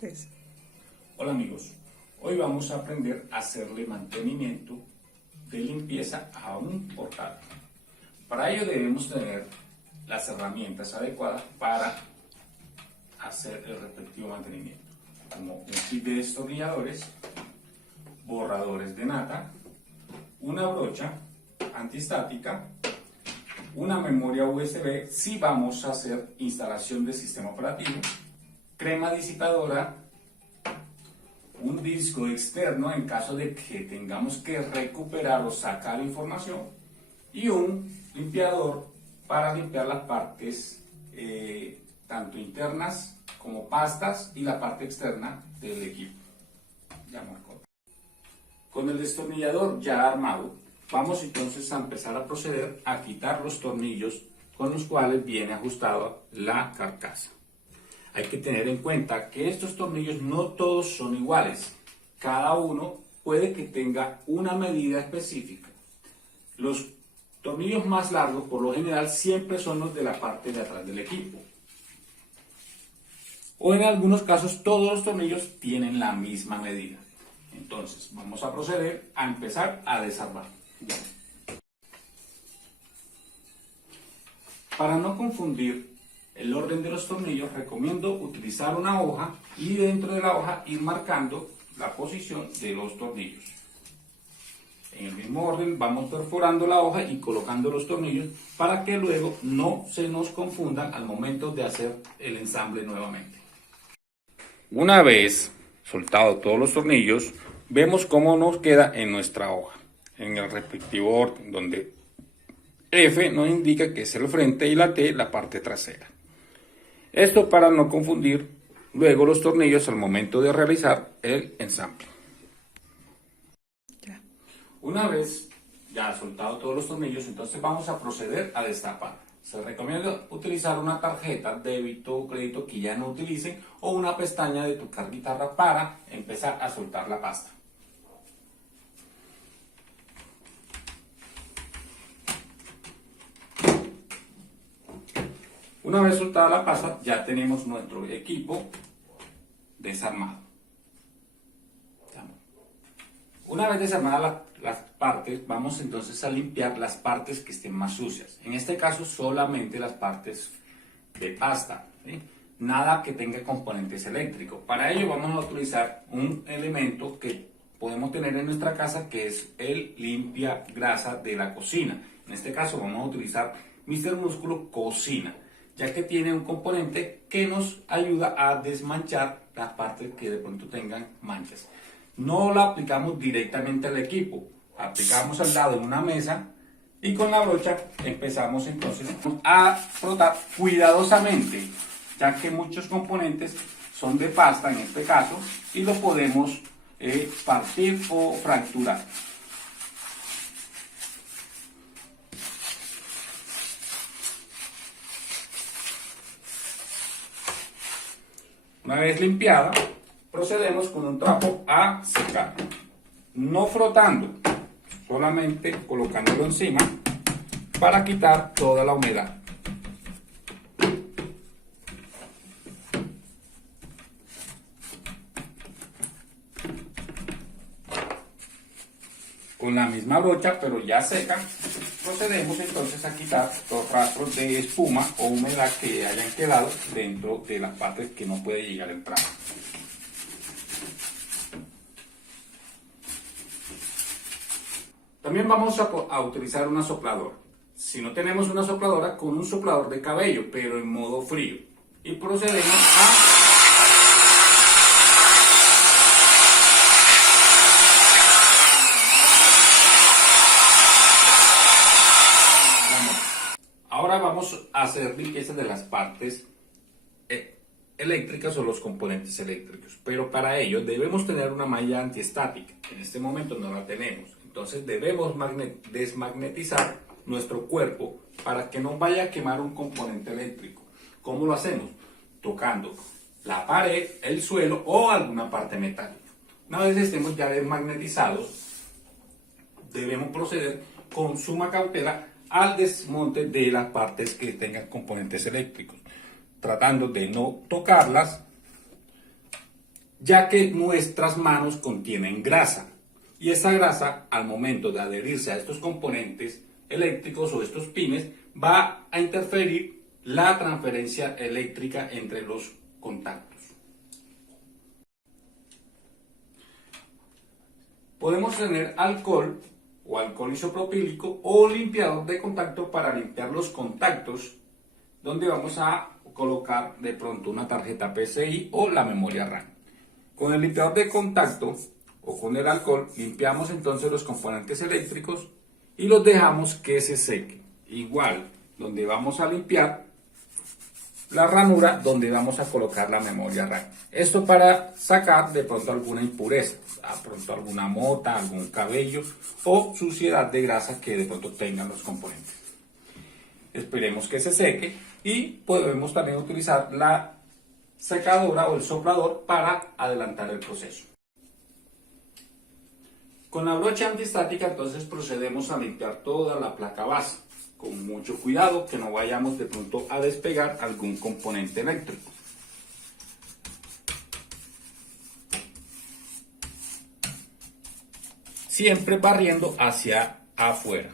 Tres. Hola amigos, hoy vamos a aprender a hacerle mantenimiento de limpieza a un portátil. Para ello debemos tener las herramientas adecuadas para hacer el respectivo mantenimiento, como un kit de destornilladores, borradores de nata, una brocha antiestática, una memoria USB si vamos a hacer instalación de sistema operativo, crema disipadora, un disco externo en caso de que tengamos que recuperar o sacar información y un limpiador para limpiar las partes tanto internas como pastas y la parte externa del equipo. Ya marcó. Con el destornillador ya armado, vamos entonces a empezar a proceder a quitar los tornillos con los cuales viene ajustada la carcasa. Hay que tener en cuenta que estos tornillos no todos son iguales. Cada uno puede que tenga una medida específica. Los tornillos más largos, por lo general, siempre son los de la parte de atrás del equipo. O en algunos casos, todos los tornillos tienen la misma medida. Entonces, vamos a proceder a empezar a desarmar. Para no confundir el orden de los tornillos, recomiendo utilizar una hoja y dentro de la hoja ir marcando la posición de los tornillos. En el mismo orden vamos perforando la hoja y colocando los tornillos para que luego no se nos confundan al momento de hacer el ensamble nuevamente. Una vez soltado todos los tornillos, vemos cómo nos queda en nuestra hoja, en el respectivo orden, donde F nos indica que es el frente y la T la parte trasera. Esto para no confundir luego los tornillos al momento de realizar el ensamble. Una vez ya soltado todos los tornillos, entonces vamos a proceder a destapar. Se recomienda utilizar una tarjeta débito o crédito que ya no utilicen o una pestaña de tocar guitarra para empezar a soltar la pasta. Una vez soltada la pasta, ya tenemos nuestro equipo desarmado. Una vez desarmadas las partes, vamos entonces a limpiar las partes que estén más sucias. En este caso, solamente las partes de pasta, ¿sí? Nada que tenga componentes eléctricos. Para ello vamos a utilizar un elemento que podemos tener en nuestra casa, que es el limpia grasa de la cocina. En este caso vamos a utilizar Mr. Músculo Cocina, ya que tiene un componente que nos ayuda a desmanchar las partes que de pronto tengan manchas. No la aplicamos directamente al equipo, aplicamos al lado en una mesa y con la brocha empezamos entonces a frotar cuidadosamente, ya que muchos componentes son de pasta en este caso y lo podemos partir o fracturar. Una vez limpiada, procedemos con un trapo a secar, no frotando, solamente colocándolo encima para quitar toda la humedad. Con la misma brocha, pero ya seca, procedemos entonces a quitar los rastros de espuma o humedad que hayan quedado dentro de las partes que no puede llegar el trapo. También vamos a utilizar una sopladora. Si no tenemos una sopladora, con un soplador de cabello, pero en modo frío. Y procedemos a Ahora vamos a hacer limpieza de las partes eléctricas o los componentes eléctricos, pero para ello debemos tener una malla antiestática. En este momento no la tenemos, entonces debemos desmagnetizar nuestro cuerpo para que no vaya a quemar un componente eléctrico. ¿Cómo lo hacemos? Tocando la pared, el suelo o alguna parte metálica. Una vez estemos ya desmagnetizados, debemos proceder con suma cautela al desmonte de las partes que tengan componentes eléctricos, tratando de no tocarlas ya que nuestras manos contienen grasa. Y esa grasa, al momento de adherirse a estos componentes eléctricos o estos pines, va a interferir la transferencia eléctrica entre los contactos. Podemos tener alcohol o alcohol isopropílico o limpiador de contacto para limpiar los contactos donde vamos a colocar de pronto una tarjeta PCI o la memoria RAM. Con el limpiador de contacto o con el alcohol limpiamos entonces los componentes eléctricos y los dejamos que se sequen. Igual, donde vamos a limpiar la ranura donde vamos a colocar la memoria RAM. Esto para sacar de pronto alguna impureza, de pronto alguna mota, algún cabello o suciedad de grasa que de pronto tengan los componentes. Esperemos que se seque y podemos también utilizar la secadora o el soplador para adelantar el proceso. Con la brocha antiestática entonces procedemos a limpiar toda la placa base, con mucho cuidado que no vayamos de pronto a despegar algún componente eléctrico. Siempre barriendo hacia afuera.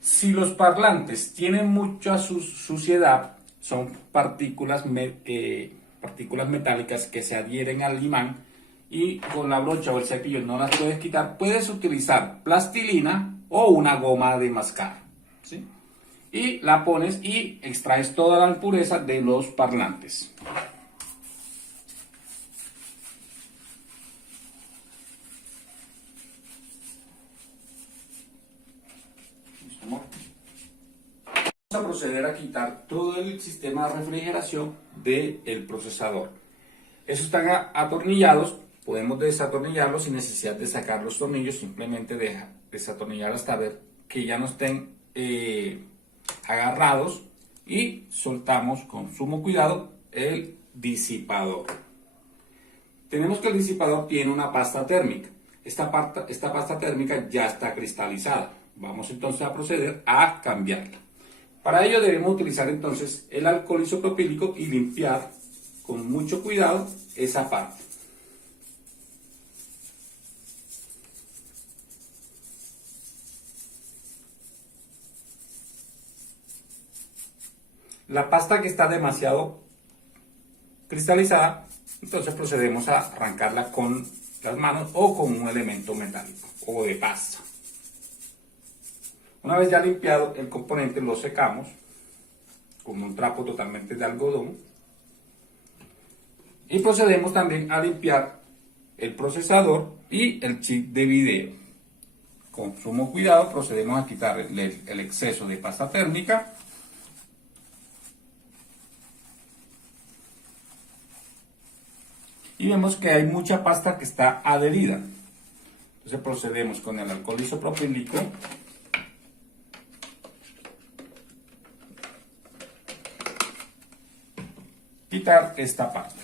Si los parlantes tienen mucha suciedad, son partículas metálicas que se adhieren al imán y con la brocha o el cepillo no las puedes quitar, puedes utilizar plastilina o una goma de mascar, ¿sí? Y la pones y extraes toda la impureza de los parlantes. Vamos a proceder a quitar todo el sistema de refrigeración del procesador. Esos están atornillados, podemos desatornillarlos sin necesidad de sacar los tornillos, simplemente desatornillar hasta ver que ya no estén agarrados y soltamos con sumo cuidado el disipador. Tenemos que el disipador tiene una pasta térmica. Esta pasta térmica ya está cristalizada. Vamos entonces a proceder a cambiarla. Para ello debemos utilizar entonces el alcohol isopropílico y limpiar con mucho cuidado esa parte. La pasta que está demasiado cristalizada, entonces procedemos a arrancarla con las manos o con un elemento metálico o de pasta. Una vez ya limpiado el componente, lo secamos con un trapo totalmente de algodón y procedemos también a limpiar el procesador y el chip de video. Con sumo cuidado procedemos a quitar el exceso de pasta térmica y vemos que hay mucha pasta que está adherida. Entonces procedemos con el alcohol isopropílico quitar esta parte.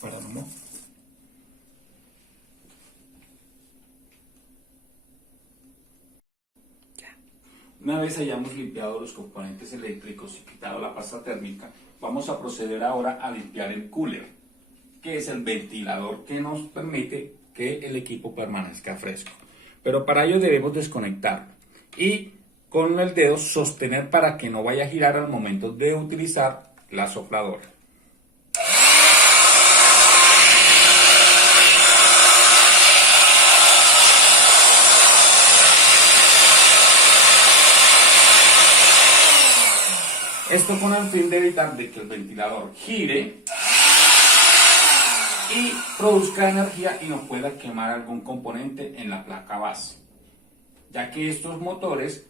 Perdón, ¿no? Una vez hayamos limpiado los componentes eléctricos y quitado la pasta térmica, vamos a proceder ahora a limpiar el cooler, que es el ventilador que nos permite que el equipo permanezca fresco. Pero para ello debemos desconectarlo y con el dedo sostener para que no vaya a girar al momento de utilizar la sopladora. Esto con el fin de evitar de que el ventilador gire y produzca energía y nos pueda quemar algún componente en la placa base, ya que estos motores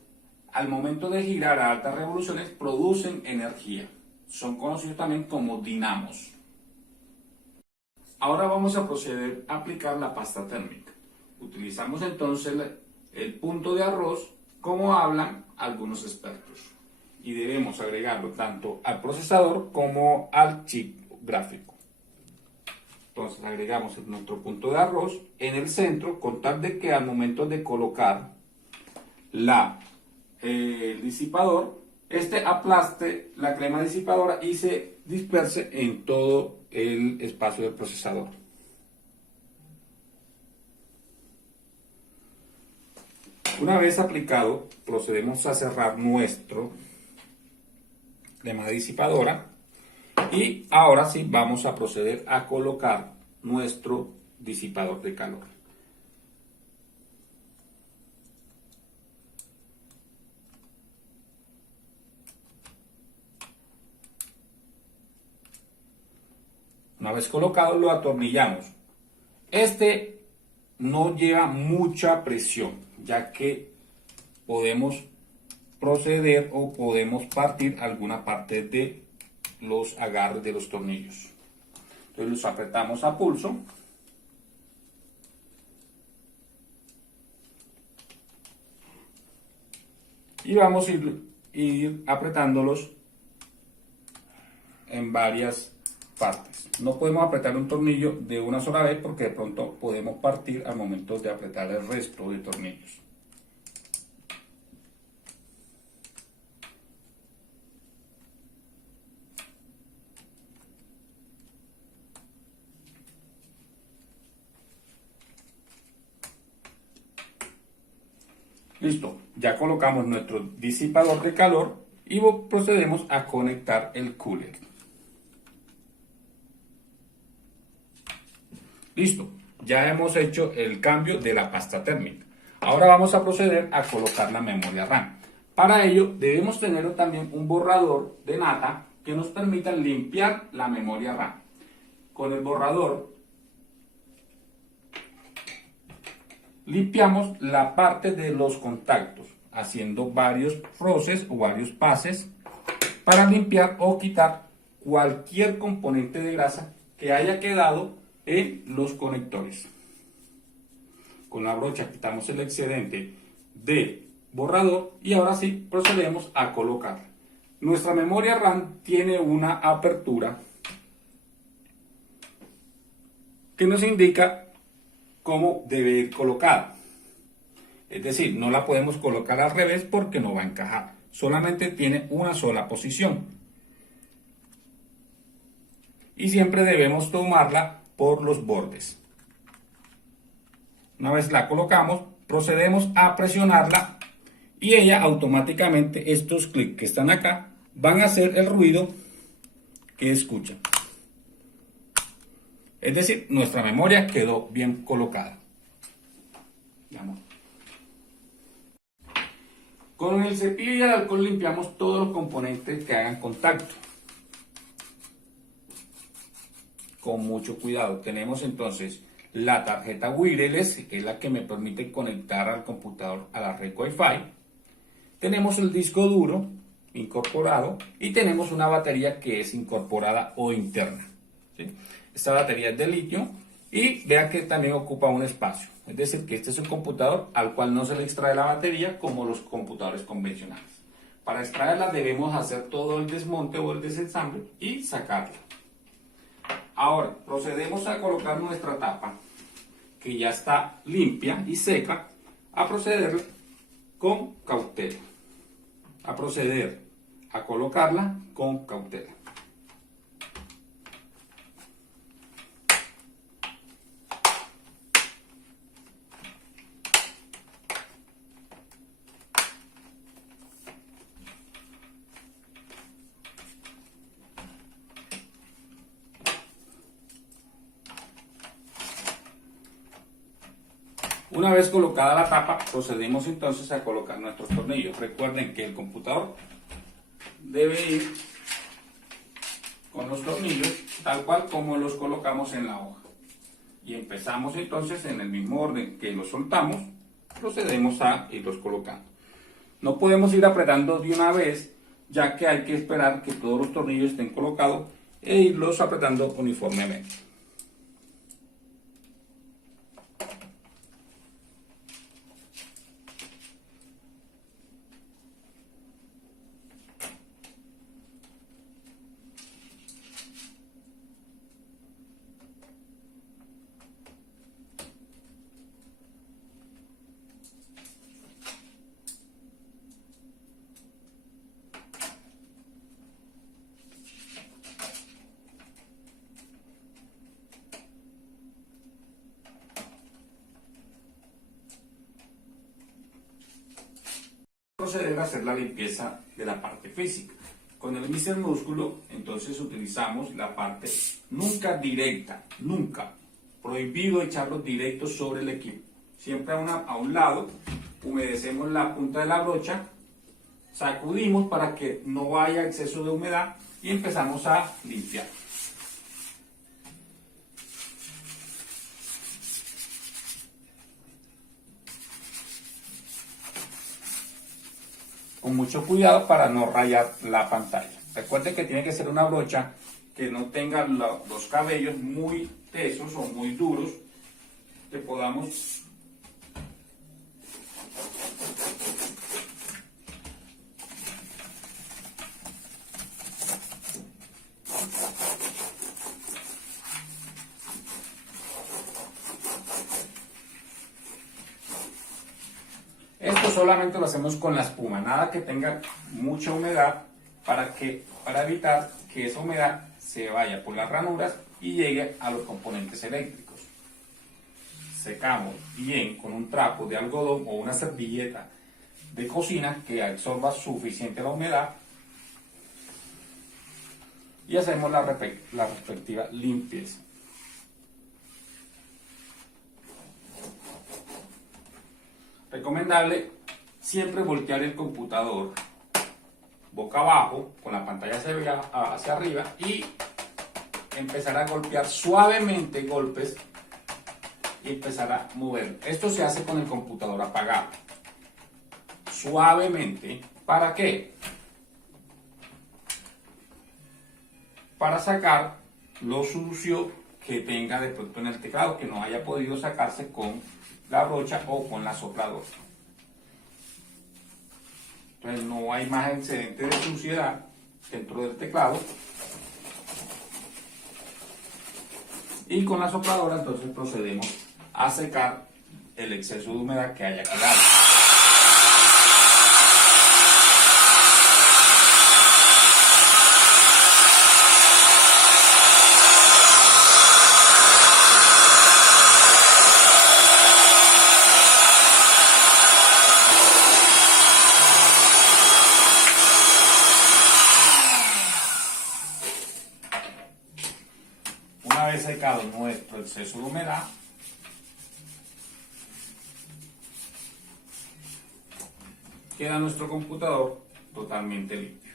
al momento de girar a altas revoluciones producen energía. Son conocidos también como dinamos. Ahora vamos a proceder a aplicar la pasta térmica. Utilizamos entonces el punto de arroz como hablan algunos expertos. Y debemos agregarlo tanto al procesador como al chip gráfico. Entonces agregamos nuestro punto de arroz en el centro, con tal de que al momento de colocar el disipador, este aplaste la crema disipadora y se disperse en todo el espacio del procesador. Una vez aplicado, procedemos a cerrar nuestro crema disipadora y ahora sí vamos a proceder a colocar nuestro disipador de calor. Una vez colocado, lo atornillamos. Este no lleva mucha presión, ya que podemos proceder o podemos partir alguna parte de los agarres de los tornillos. Entonces los apretamos a pulso. Y vamos a ir apretándolos en varias partes. No podemos apretar un tornillo de una sola vez porque de pronto podemos partir al momento de apretar el resto de tornillos. Listo, ya colocamos nuestro disipador de calor y procedemos a conectar el cooler. Listo, ya hemos hecho el cambio de la pasta térmica. Ahora vamos a proceder a colocar la memoria RAM. Para ello debemos tener también un borrador de nata que nos permita limpiar la memoria RAM. Con el borrador limpiamos la parte de los contactos, haciendo varios roces o varios pases para limpiar o quitar cualquier componente de grasa que haya quedado en los conectores. Con la brocha quitamos el excedente de borrador y ahora sí procedemos a colocar. Nuestra memoria RAM tiene una apertura que nos indica cómo debe ir colocada. Es decir, no la podemos colocar al revés porque no va a encajar. Solamente tiene una sola posición. Y siempre debemos tomarla por los bordes. Una vez la colocamos, procedemos a presionarla y ella automáticamente, estos clics que están acá, van a hacer el ruido que escuchan. Es decir, nuestra memoria quedó bien colocada. Con el cepillo y el alcohol limpiamos todos los componentes que hagan contacto. Con mucho cuidado. Tenemos entonces la tarjeta wireless, que es la que me permite conectar al computador a la red Wi-Fi. Tenemos el disco duro incorporado y tenemos una batería que es incorporada o interna. ¿Sí? Esta batería es de litio y vea que también ocupa un espacio. Es decir, que este es un computador al cual no se le extrae la batería como los computadores convencionales. Para extraerla debemos hacer todo el desmonte o el desensamble y sacarla. Ahora procedemos a colocar nuestra tapa, que ya está limpia y seca, a proceder con cautela. A proceder a colocarla con cautela. Una vez colocada la tapa, procedemos entonces a colocar nuestros tornillos. Recuerden que el computador debe ir con los tornillos tal cual como los colocamos en la hoja. Y empezamos entonces en el mismo orden que los soltamos, procedemos a irlos colocando. No podemos ir apretando de una vez, ya que hay que esperar que todos los tornillos estén colocados e irlos apretando uniformemente. Proceder a hacer la limpieza de la parte física. Con el Mister Músculo, entonces utilizamos la parte nunca directa, nunca. Prohibido echarlos directos sobre el equipo. Siempre a un lado, humedecemos la punta de la brocha, sacudimos para que no haya exceso de humedad y empezamos a limpiar. Con mucho cuidado para no rayar la pantalla. Recuerden que tiene que ser una brocha que no tenga los cabellos muy tesos o muy duros, que podamos esto solamente lo hacemos con la espuma, nada que tenga mucha humedad para evitar que esa humedad se vaya por las ranuras y llegue a los componentes eléctricos. Secamos bien con un trapo de algodón o una servilleta de cocina que absorba suficiente la humedad y hacemos la respectiva limpieza. Recomendable siempre voltear el computador boca abajo con la pantalla hacia arriba y empezar a golpear suavemente golpes y empezar a mover. Esto se hace con el computador apagado. Suavemente. ¿Para qué? Para sacar lo sucio que tenga de pronto en el teclado, que no haya podido sacarse con la brocha o con la sopladora. Entonces no hay más excedente de suciedad dentro del teclado. Y con la sopladora entonces procedemos a secar el exceso de humedad que haya quedado. Una vez secado nuestro exceso de humedad, queda nuestro computador totalmente limpio.